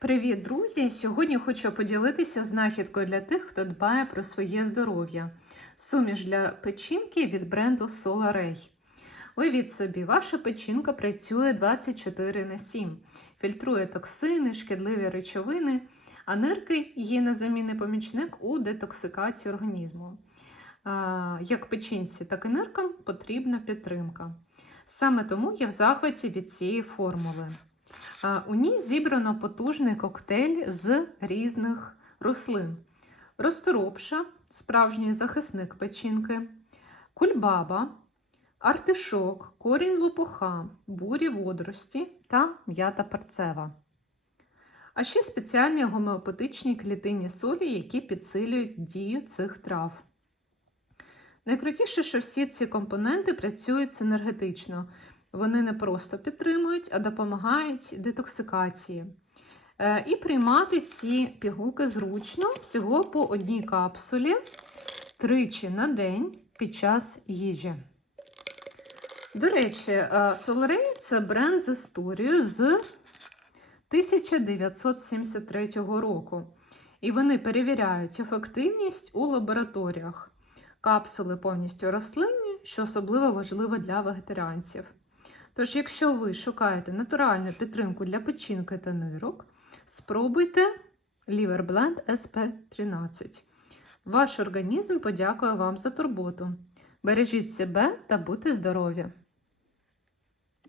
Привіт, друзі! Сьогодні хочу поділитися знахідкою для тих, хто дбає про своє здоров'я. Суміш для печінки від бренду Solaray. Уявіть собі, ваша печінка працює 24 на 7, фільтрує токсини, шкідливі речовини, а нирки є незамінний помічник у детоксикації організму. Як печінці, так і ниркам потрібна підтримка. Саме тому я в захваті від цієї формули. А, У ній зібрано потужний коктейль з різних рослин: розторопша, справжній захисник печінки, кульбаба, артишок, корінь лопуха, бурі водорості та м'ята перцева. А ще спеціальні гомеопатичні клітинні солі, які підсилюють дію цих трав. Найкрутіше, що всі ці компоненти працюють синергетично. Вони не просто підтримують, а допомагають детоксикації. Е, І приймати ці пігулки зручно всього по одній капсулі тричі на день під час їжі. До речі, Solaray – це бренд з історією з 1973 року. І вони перевіряють ефективність у лабораторіях. Капсули повністю рослинні, що особливо важливо для вегетаріанців. Тож, якщо ви шукаєте натуральну підтримку для печінки та нирок, спробуйте Liver Blend SP13. Ваш організм подякує вам за турботу. Бережіть себе та будьте здорові!